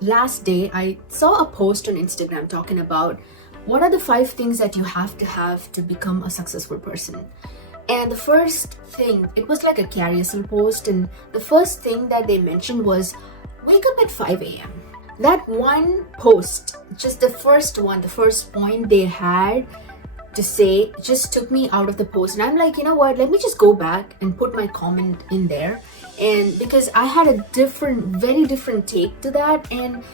last day I saw a post on Instagram talking about what are the 5 things that you have to become a successful person. And the first thing, it was like a carousel post, and the first thing that they mentioned was wake up at 5 a.m. That one post, just the first one, the first point they had to say just took me out of the post. And I'm like, you know what, let me just go back and put my comment in there. And because I had a very different take to that, and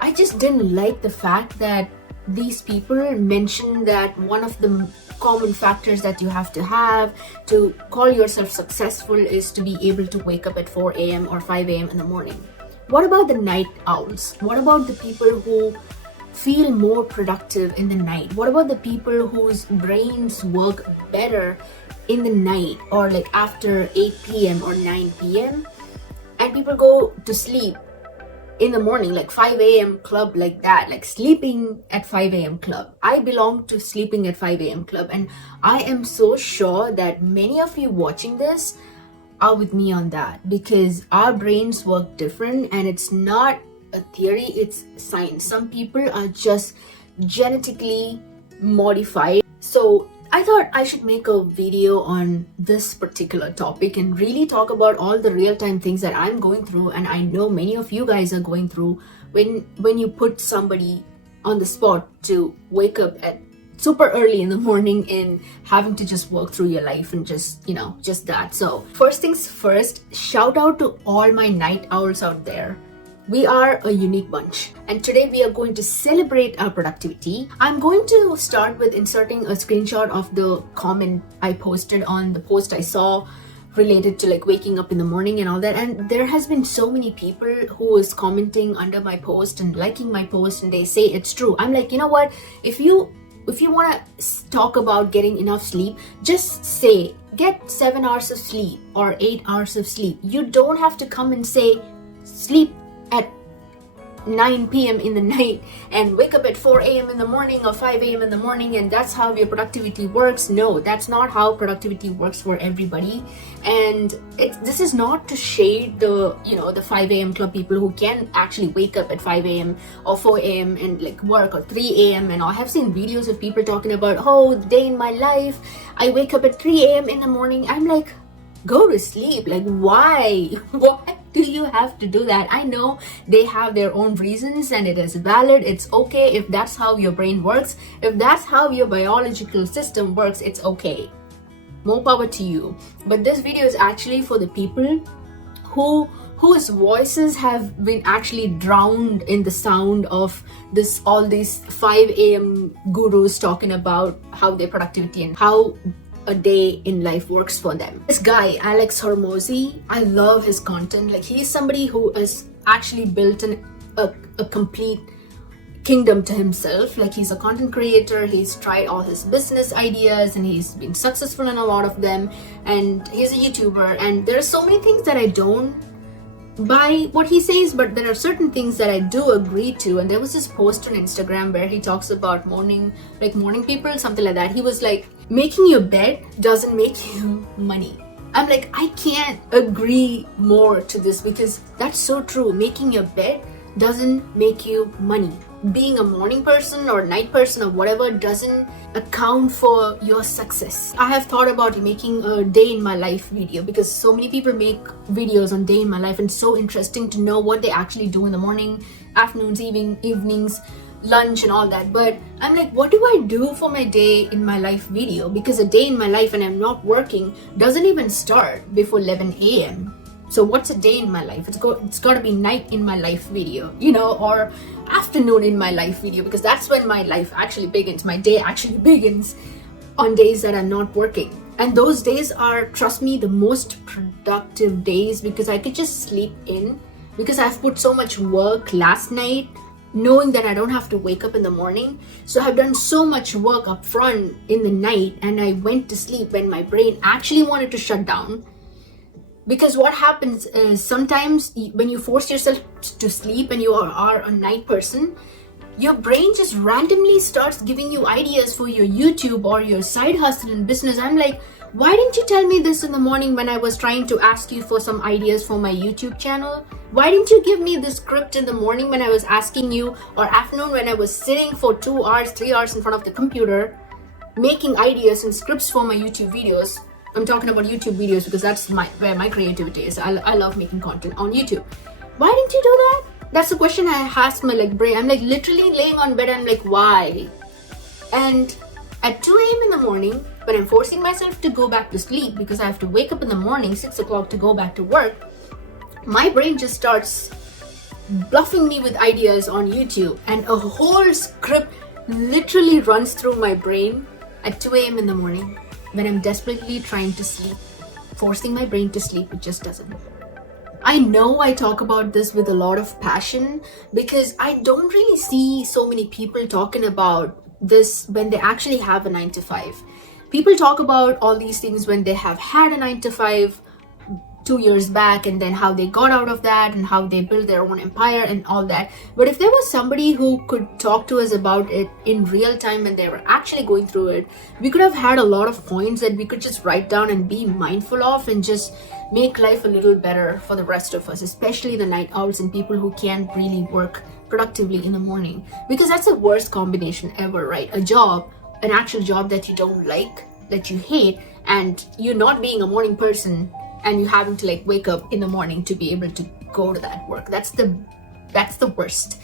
I just didn't like the fact that these people mentioned that one of the common factors that you have to call yourself successful is to be able to wake up at 4 a.m. or 5 a.m. in the morning. What about the night owls? What about the people who feel more productive in the night? What about the people whose brains work better in the night, or like after 8 p.m. or 9 p.m. and people go to sleep in the morning, like 5 a.m. club, like that, like sleeping at 5 a.m. club. I belong to sleeping at 5 a.m. club, and I am so sure that many of you watching this are with me on that, because our brains work different, and it's not a theory, it's science. Some people are just genetically modified. So I thought I should make a video on this particular topic and really talk about all the real-time things that I'm going through, and I know many of you guys are going through when you put somebody on the spot to wake up at super early in the morning and having to just work through your life and just that. So first things first, shout out to all my night owls out there. We are a unique bunch, and today we are going to celebrate our productivity. I'm going to start with inserting a screenshot of the comment I posted on the post I saw related to like waking up in the morning and all that, and there has been so many people who is commenting under my post and liking my post, and they say it's true. I'm like, you know what, if you want to talk about getting enough sleep, just say get 7 hours of sleep or 8 hours of sleep. You don't have to come and say sleep at 9 p.m. in the night and wake up at 4 a.m. in the morning or 5 a.m. in the morning, and that's how your productivity works. No, that's not how productivity works for everybody. And this is not to shade the 5 a.m. club people who can actually wake up at 5 a.m. or 4 a.m. and like work, or 3 a.m. and I have seen videos of people talking about, oh, the day in my life, I wake up at 3 a.m. in the morning. I'm like, go to sleep. Like, why? Why do you have to do that? I know they have their own reasons, and it is valid. It's okay if that's how your brain works. If that's how your biological system works, it's okay. More power to you. But this video is actually for the people whose voices have been actually drowned in the sound of all these 5 a.m. gurus talking about how their productivity and how a day in life works for them. This guy, Alex Hormozi, I love his content. Like, he's somebody who has actually built a complete kingdom to himself. Like, he's a content creator, he's tried all his business ideas and he's been successful in a lot of them, and he's a YouTuber. And there are so many things that I don't buy what he says, but there are certain things that I do agree to. And there was this post on Instagram where he talks about morning people, something like that. He was like, making your bed doesn't make you money. I'm like, I can't agree more to this, because that's so true. Making your bed doesn't make you money. Being a morning person or night person or whatever doesn't account for your success. I have thought about making a day in my life video, because so many people make videos on day in my life, and it's so interesting to know what they actually do in the morning, afternoons, evenings, lunch and all that. But I'm like, what do I do for my day in my life video? Because a day in my life and I'm not working doesn't even start before 11 a.m. So what's a day in my life? It's got to be night in my life video, or afternoon in my life video, because that's when my life actually begins. My day actually begins on days that I'm not working. And those days are, trust me, the most productive days, because I could just sleep in, because I've put so much work last night, knowing that I don't have to wake up in the morning. So I've done so much work up front in the night, and I went to sleep when my brain actually wanted to shut down. Because what happens is, sometimes when you force yourself to sleep and you are a night person, your brain just randomly starts giving you ideas for your YouTube or your side hustle and business. I'm like, Why didn't you tell me this in the morning when I was trying to ask you for some ideas for my YouTube channel? Why didn't you give me this script in the morning when I was asking you, or afternoon when I was sitting for 2 hours, 3 hours in front of the computer, making ideas and scripts for my YouTube videos? I'm talking about YouTube videos because that's where my creativity is. I love making content on YouTube. Why didn't you do that? That's the question I asked my brain. I'm literally laying on bed. I'm why? And at 2 a.m. in the morning, when I'm forcing myself to go back to sleep because I have to wake up in the morning, 6 o'clock, to go back to work, my brain just starts bluffing me with ideas on YouTube, and a whole script literally runs through my brain at 2 a.m. in the morning when I'm desperately trying to sleep, forcing my brain to sleep. It just doesn't. I know I talk about this with a lot of passion because I don't really see so many people talking about this when they actually have a 9 to 5. People talk about all these things when they have had a 9 to 5 2 years back, and then how they got out of that and how they built their own empire and all that. But if there was somebody who could talk to us about it in real time when they were actually going through it, we could have had a lot of points that we could just write down and be mindful of and just make life a little better for the rest of us, especially the night owls and people who can't really work productively in the morning, because that's the worst combination ever, right? A job, an actual job that you don't like, that you hate, and you not being a morning person and you having to wake up in the morning to be able to go to that work. That's the worst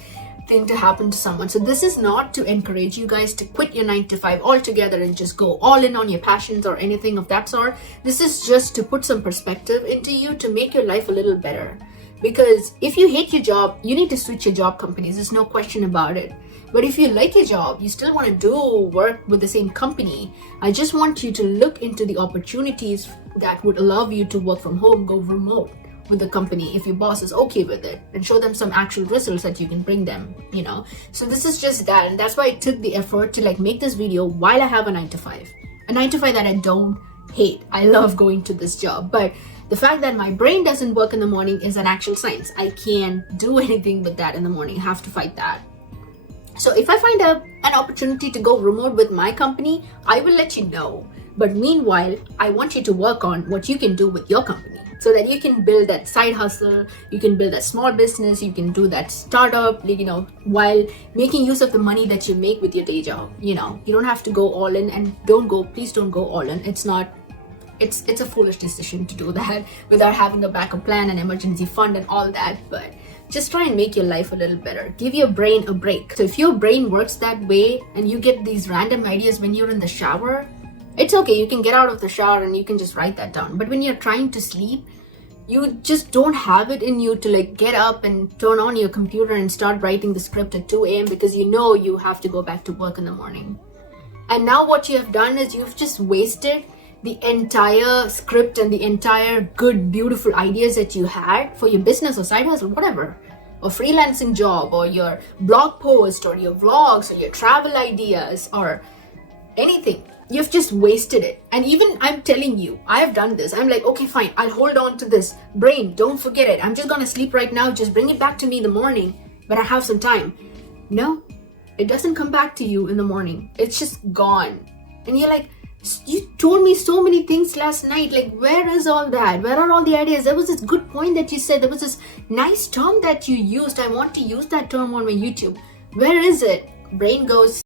thing to happen to someone. So this is not to encourage you guys to quit your 9 to 5 altogether and just go all in on your passions or anything of that sort. This is just to put some perspective into you to make your life a little better. Because if you hate your job, you need to switch your job companies. There's no question about it. But if you like your job, you still want to do work with the same company, I just want you to look into the opportunities that would allow you to work from home, go remote with the company if your boss is okay with it, and show them some actual results that you can bring them, So this is just that, and that's why I took the effort to make this video while I have a 9 to 5. A 9 to 5 that I don't hate. I love going to this job, but the fact that my brain doesn't work in the morning is an actual science. I can't do anything with that in the morning. I have to fight that. So if I find an opportunity to go remote with my company, I will let you know. But meanwhile, I want you to work on what you can do with your company so that you can build that side hustle, you can build that small business, you can do that startup, while making use of the money that you make with your day job. You don't have to go all in, and please don't go all in. It's a foolish decision to do that without having a backup plan, an emergency fund and all that. But just try and make your life a little better. Give your brain a break. So if your brain works that way and you get these random ideas when you're in the shower, it's okay. You can get out of the shower and you can just write that down. But when you're trying to sleep, you just don't have it in you to get up and turn on your computer and start writing the script at 2 a.m. because you have to go back to work in the morning. And now what you have done is you've just wasted the entire script and the entire good, beautiful ideas that you had for your business or side hustle, whatever, or freelancing job, or your blog post, or your vlogs, or your travel ideas, or anything. You've just wasted it. And even I'm telling you, I have done this. I'm okay, fine, I'll hold on to this. Brain, don't forget it. I'm just gonna sleep right now. Just bring it back to me in the morning when I have some time. No, it doesn't come back to you in the morning. It's just gone. And you're you told me so many things last night. Where is all that? Where are all the ideas? There was this good point that you said. There was this nice term that you used. I want to use that term on my YouTube. Where is it? Brain goes.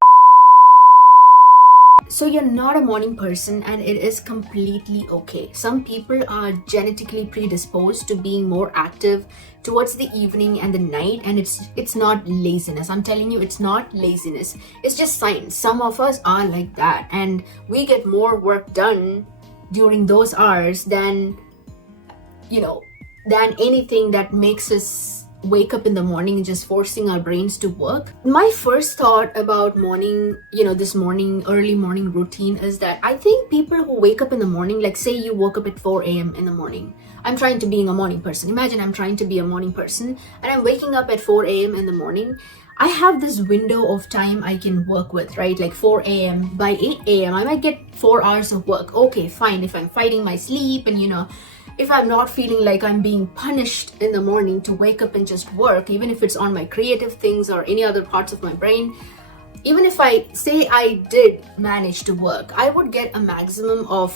So you're not a morning person, and it is completely okay. Some people are genetically predisposed to being more active towards the evening and the night, and it's not laziness. I'm telling you, it's not laziness. It's just science. Some of us are like that, and we get more work done during those hours than anything that makes us wake up in the morning and just forcing our brains to work. My first thought about this early morning routine is that I think people who wake up in the morning, say you woke up at 4 a.m. in the morning. I'm trying to be a morning person. Imagine I'm trying to be a morning person and I'm waking up at 4 a.m. in the morning. I have this window of time I can work with, right? 4 a.m. By 8 a.m. I might get 4 hours of work. Okay, fine. If I'm fighting my sleep and if I'm not feeling like I'm being punished in the morning to wake up and just work, even if it's on my creative things or any other parts of my brain, even if I say I did manage to work, I would get a maximum of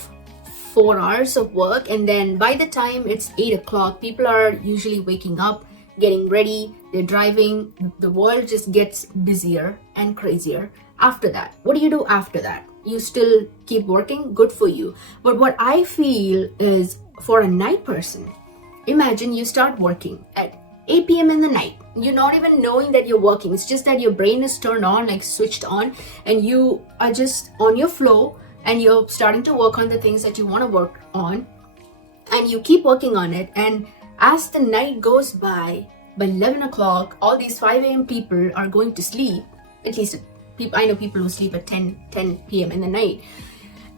4 hours of work, and then by the time it's 8 o'clock, people are usually waking up, getting ready, they're driving. The world just gets busier and crazier after that. What do you do after that? You still keep working? Good for you. But what I feel is, for a night person, imagine you start working at 8 p.m. in the night. You're not even knowing that you're working. It's just that your brain is turned on, like switched on, and you are just on your flow, and you're starting to work on the things that you want to work on, and you keep working on it. And as the night goes by 11 o'clock, all these 5 a.m. people are going to sleep. At least I know people who sleep at 10 p.m. in the night.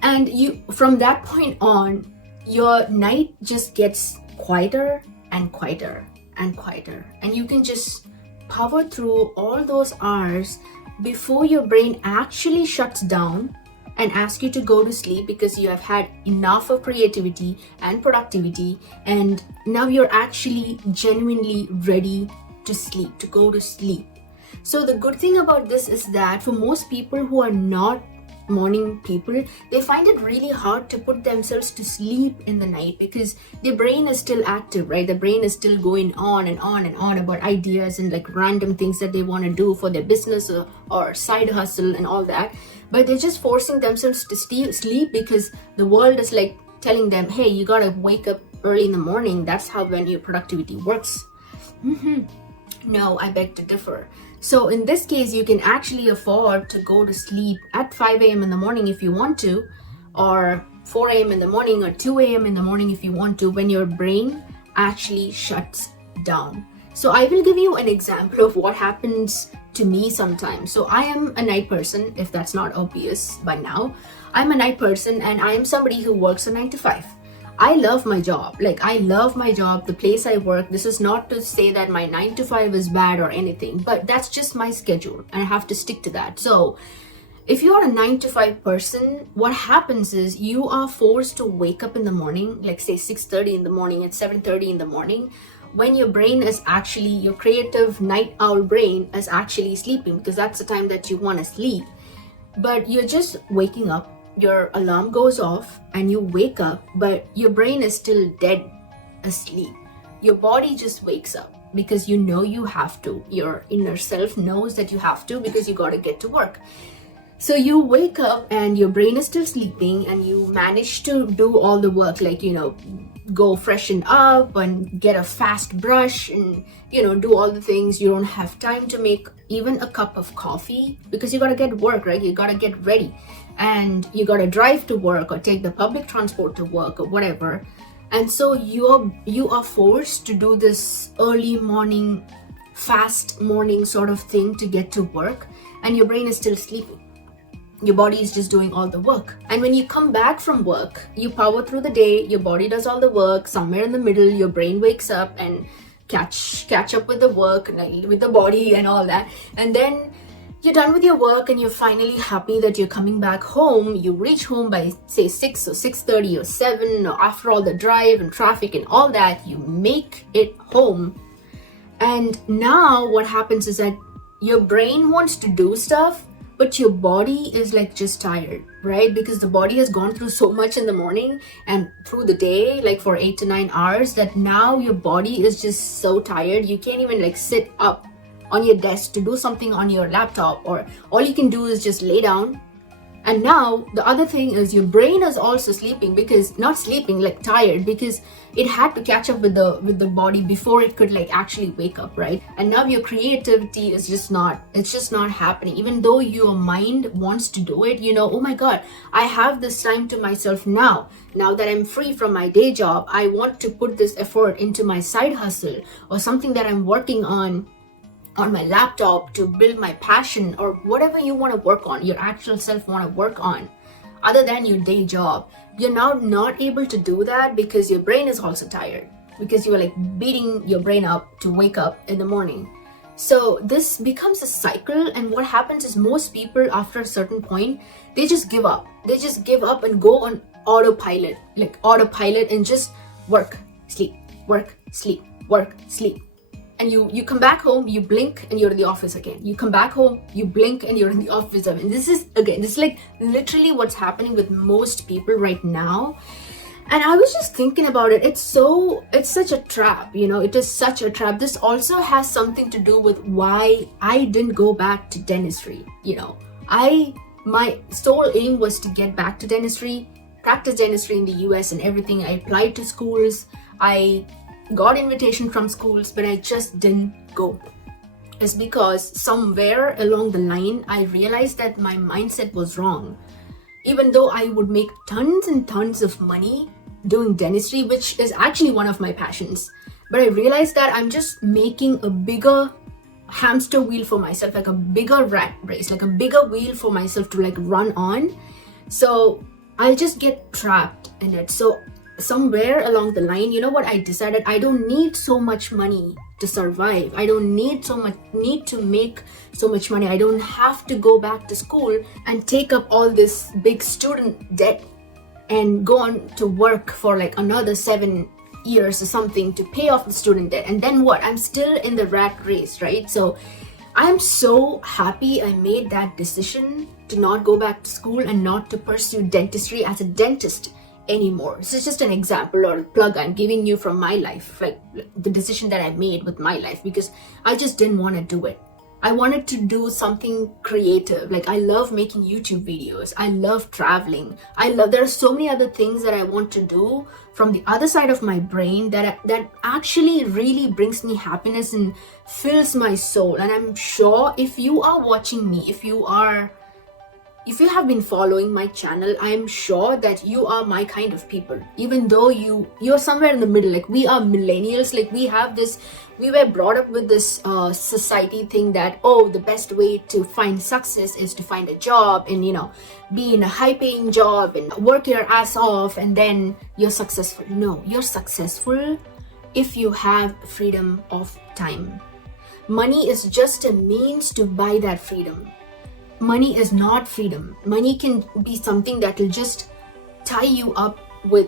And from that point on, your night just gets quieter and quieter and quieter. And you can just power through all those hours before your brain actually shuts down and ask you to go to sleep, because you have had enough of creativity and productivity, and now you're actually genuinely ready to sleep, to go to sleep. So the good thing about this is that for most people who are not morning people, they find it really hard to put themselves to sleep in the night, because their brain is still active, right? The brain is still going on and on and on about ideas and like random things that they want to do for their business or side hustle and all that. But they're just forcing themselves to sleep because the world is like telling them, hey, you gotta wake up early in the morning. That's how when your productivity works. No, I beg to differ. So in this case, you can actually afford to go to sleep at 5 a.m. in the morning if you want to, or 4 a.m. in the morning, or 2 a.m. in the morning if you want to, when your brain actually shuts down. So I will give you an example of what happens to me sometimes. So I am a night person, if that's not obvious by now. I'm a night person, and I am somebody who works a 9 to 5. I love my job. Like, I love my job, the place I work. This is not to say that my 9 to 5 is bad or anything, but that's just my schedule and I have to stick to that. So if you're a 9 to 5 person, what happens is you are forced to wake up in the morning, like say 6:30 in the morning, at 7:30 in the morning, when your brain is actually, your creative night owl brain is actually sleeping, because that's the time that you want to sleep. But you're just waking up, your alarm goes off and you wake up, but your brain is still dead asleep. Your body just wakes up because you know you have to. Your inner self knows that you have to, because you got to get to work. So you wake up and your brain is still sleeping, and you manage to do all the work, like, go freshen up and get a fast brush and, do all the things. You don't have time to make even a cup of coffee, because you got to get work, right? You got to get ready, and you got to drive to work or take the public transport to work or whatever. And so you are forced to do this early morning, fast morning sort of thing to get to work, and your brain is still sleeping. Your body is just doing all the work. And when you come back from work, you power through the day, your body does all the work. Somewhere in the middle, your brain wakes up and catch up with the work, with the body and all that. And then you're done with your work and you're finally happy that you're coming back home. You reach home by say 6 or 6:30 or 7, or after all the drive and traffic and all that, you make it home. And now what happens is that your brain wants to do stuff, but your body is like just tired, right? Because the body has gone through so much in the morning and through the day, like for 8 to 9 hours, that now your body is just so tired. You can't even like sit up on your desk to do something on your laptop, or all you can do is just lay down. And now the other thing is your brain is also sleeping, because not sleeping, like tired, because it had to catch up with the body before it could like actually wake up, right? And now your creativity is just not happening, even though your mind wants to do it. Oh my god, I have this time to myself now that I'm free from my day job. I want to put this effort into my side hustle or something that I'm working on my laptop to build my passion, or whatever you want to work on, your actual self want to work on, other than your day job. You're now not able to do that because your brain is also tired, because you are like beating your brain up to wake up in the morning. So this becomes a cycle, and what happens is most people after a certain point, they just give up. They just give up and go on autopilot and just work, sleep, work, sleep, work, sleep. And you come back home, you blink and you're in the office again. You come back home, you blink and you're in the office again. This is like literally what's happening with most people right now. And I was just thinking about it. It's such a trap, it is such a trap. This also has something to do with why I didn't go back to dentistry. My sole aim was to get back to dentistry, practice dentistry in the US and everything. I applied to schools, I got invitation from schools, but I just didn't go. It's because somewhere along the line, I realized that my mindset was wrong. Even though I would make tons and tons of money doing dentistry, which is actually one of my passions, but I realized that I'm just making a bigger hamster wheel for myself, like a bigger rat race, like a bigger wheel for myself to like run on. So I'll just get trapped in it. So somewhere along the line, I decided? I don't need so much money to survive. I don't need to make so much money. I don't have to go back to school and take up all this big student debt and go on to work for like another 7 years or something to pay off the student debt. And then what? I'm still in the rat race, right? So I'm so happy I made that decision to not go back to school and not to pursue dentistry as a dentist anymore. So it's just an example or a plug I'm giving you from my life, like the decision that I made with my life, because I just didn't want to do it. I wanted to do something creative. Like I love making YouTube videos. I love traveling. There are so many other things that I want to do from the other side of my brain that actually really brings me happiness and fills my soul. And I'm sure if you are watching me, if you have been following my channel, I am sure that you are my kind of people. Even though you're somewhere in the middle, like we are millennials, like we were brought up with this society thing that, the best way to find success is to find a job and, be in a high paying job and work your ass off and then you're successful. No, you're successful if you have freedom of time. Money is just a means to buy that freedom. Money is not freedom. Money can be something that will just tie you up with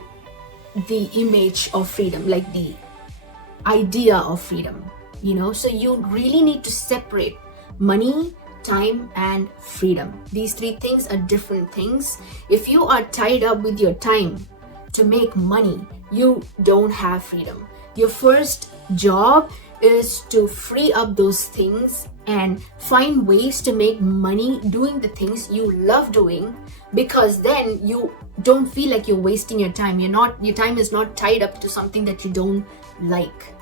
the image of freedom, like the idea of freedom, So you really need to separate money, time, and freedom. These three things are different things. If you are tied up with your time to make money, you don't have freedom. Your first job is to free up those things and find ways to make money doing the things you love doing, because then you don't feel like you're wasting your time. Your time is not tied up to something that you don't like.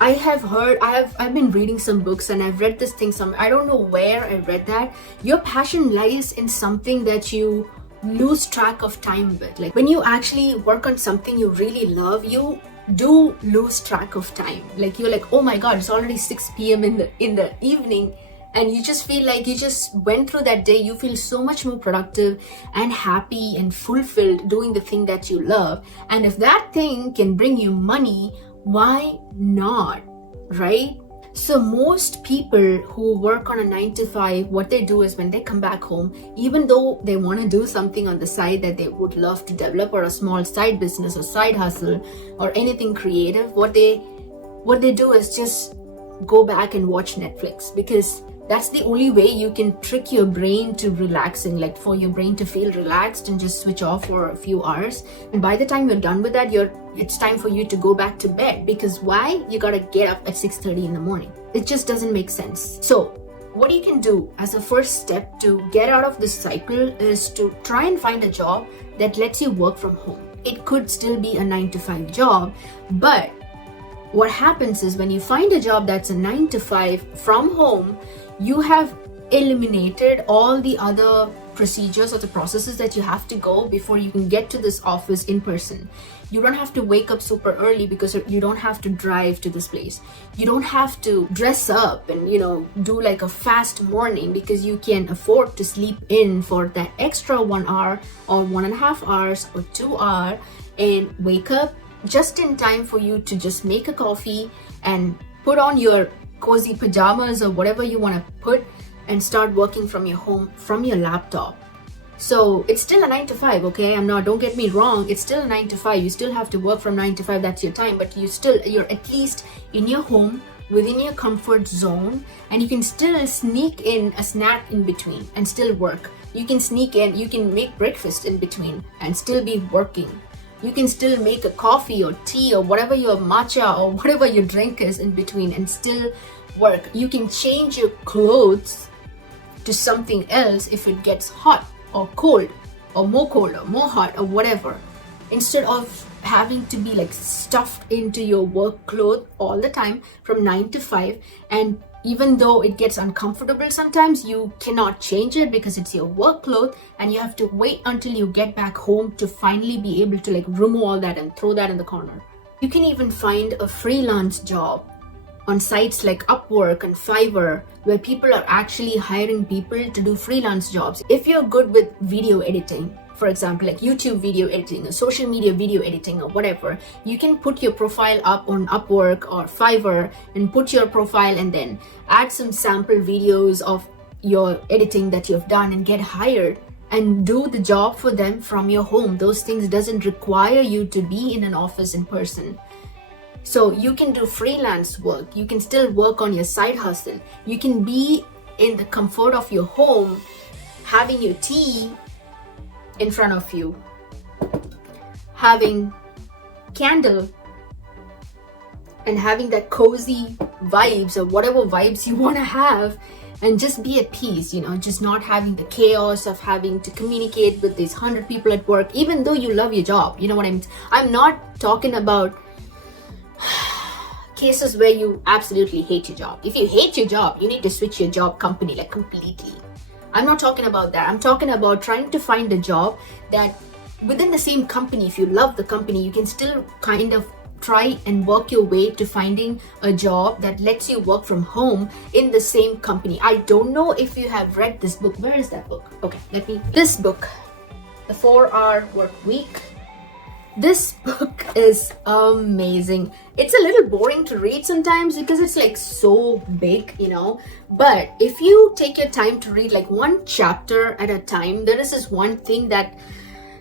I've been reading some books and I've read this thing I don't know where I read that. Your passion lies in something that you lose track of time with. Like when you actually work on something you really love, you do lose track of time. Like you're like, oh my god, it's already 6 p.m. in the evening, and you just feel like you just went through that day. You feel so much more productive and happy and fulfilled doing the thing that you love. And if that thing can bring you money, why not, right? So most people who work on a 9 to 5, what they do is when they come back home, even though they want to do something on the side that they would love to develop, or a small side business or side hustle or anything creative, what they do is just go back and watch Netflix, because that's the only way you can trick your brain to relaxing, like for your brain to feel relaxed and just switch off for a few hours. And by the time you're done with that, it's time for you to go back to bed. Because why? You gotta get up at 6:30 in the morning. It just doesn't make sense. So what you can do as a first step to get out of this cycle is to try and find a job that lets you work from home. It could still be a 9 to 5 job, but what happens is when you find a job that's a 9 to 5 from home, you have eliminated all the other procedures or the processes that you have to go before you can get to this office in person. You don't have to wake up super early because you don't have to drive to this place. You don't have to dress up and, do like a fast morning, because you can afford to sleep in for that extra 1 hour or 1.5 hours or 2 hours and wake up just in time for you to just make a coffee and put on your cozy pajamas or whatever you want to put and start working from your home, from your laptop. So it's still a 9 to 5, okay? Don't get me wrong, it's still a 9 to 5. You still have to work from 9 to 5, that's your time, but you're at least in your home, within your comfort zone, and you can still sneak in a snack in between and still work. You can sneak in, you can make breakfast in between and still be working. You can still make a coffee or tea or whatever your matcha or whatever your drink is in between and still work. You can change your clothes to something else if it gets hot or cold or more hot or whatever, instead of having to be like stuffed into your work clothes all the time from 9 to 5. And even though it gets uncomfortable sometimes, you cannot change it because it's your work clothes, and you have to wait until you get back home to finally be able to like remove all that and throw that in the corner. You can even find a freelance job on sites like Upwork and Fiverr, where people are actually hiring people to do freelance jobs. If you're good with video editing, for example, like YouTube video editing or social media video editing or whatever, you can put your profile up on Upwork or Fiverr and put your profile and then add some sample videos of your editing that you've done and get hired and do the job for them from your home. Those things doesn't require you to be in an office in person. So you can do freelance work. You can still work on your side hustle. You can be in the comfort of your home, having your tea in front of you, having candle and having that cozy vibes or whatever vibes you want to have, and just be at peace, you know, just not having the chaos of having to communicate with these 100 people at work, even though you love your job. You know what I mean? I'm not talking about cases where you absolutely hate your job. If you hate your job, you need to switch your job company like completely. I'm not talking about that. I'm talking about trying to find a job that within the same company, if you love the company, you can still kind of try and work your way to finding a job that lets you work from home in the same company. I don't know if you have read this book. Where is that book? Okay, this book, The 4-Hour Work Week. This book is amazing. It's a little boring to read sometimes because it's like so big, you know, but if you take your time to read like one chapter at a time, there is this one thing that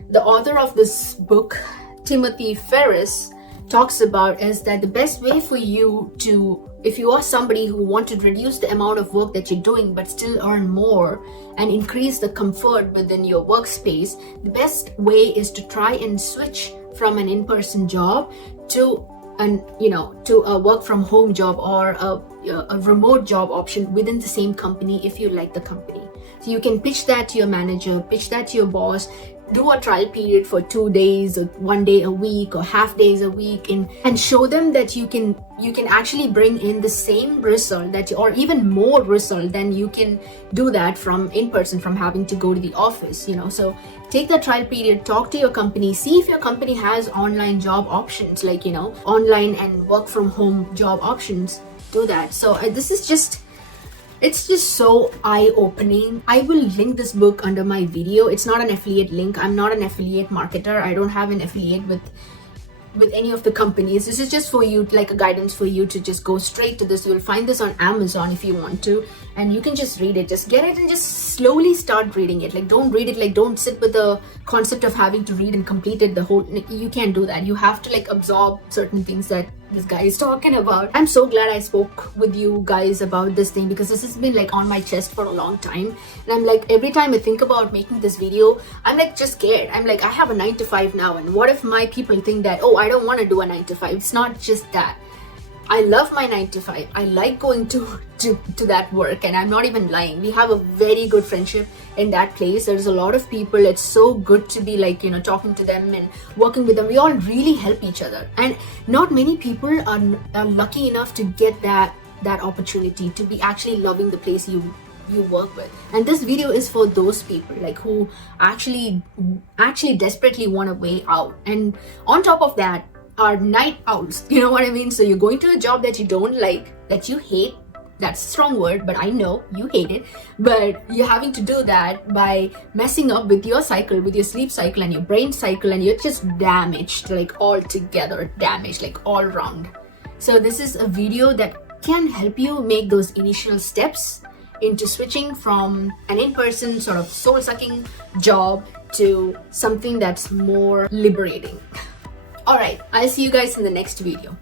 the author of this book, Timothy Ferriss, talks about, is that the best way for you to, if you are somebody who want to reduce the amount of work that you're doing but still earn more and increase the comfort within your workspace, the best way is to try and switch from an in-person job to a work from home job or a remote job option within the same company if you like the company. So you can pitch that to your manager, pitch that to your boss, do a trial period for 2 days or 1 day a week or half days a week, and show them that you can actually bring in the same result that or even more result than you can do that from in person, from having to go to the office, you know. So take that trial period, talk to your company, see if your company has online job options, like, you know, online and work from home job options. Do that. So this is just, it's just so eye-opening. I will link this book under my video. It's not an affiliate link. I'm not an affiliate marketer. I don't have an affiliate with any of the companies. This is just for you, like a guidance for you to just go straight to this. You'll find this on Amazon if you want to, and you can just read it. Just get it and just slowly start reading it. Like, don't read it, like, don't sit with the concept of having to read and complete it the whole. You can't do that. You have to like absorb certain things that this guy is talking about. I'm so glad I spoke with you guys about this thing, because this has been like on my chest for a long time, and I'm like, every time I think about making this video, I'm like just scared. I'm like, I have a 9 to 5 now, and what if my people think that, oh, I don't want to do a 9 to 5. It's not just that. I love my 9 to 5. I like going to that work, and I'm not even lying. We have a very good friendship in that place. There's a lot of people. It's so good to be like, you know, talking to them and working with them. We all really help each other, and not many people are lucky enough to get that opportunity to be actually loving the place you work with. And this video is for those people like who actually desperately want a way out. And on top of that are night owls, you know what I mean? So you're going to a job that you don't like, that you hate. That's a strong word, but I know you hate it. But you're having to do that by messing up with your cycle, with your sleep cycle and your brain cycle, and you're just damaged, like all together, damaged, like all round. So this is a video that can help you make those initial steps into switching from an in-person sort of soul-sucking job to something that's more liberating. Alright, I'll see you guys in the next video.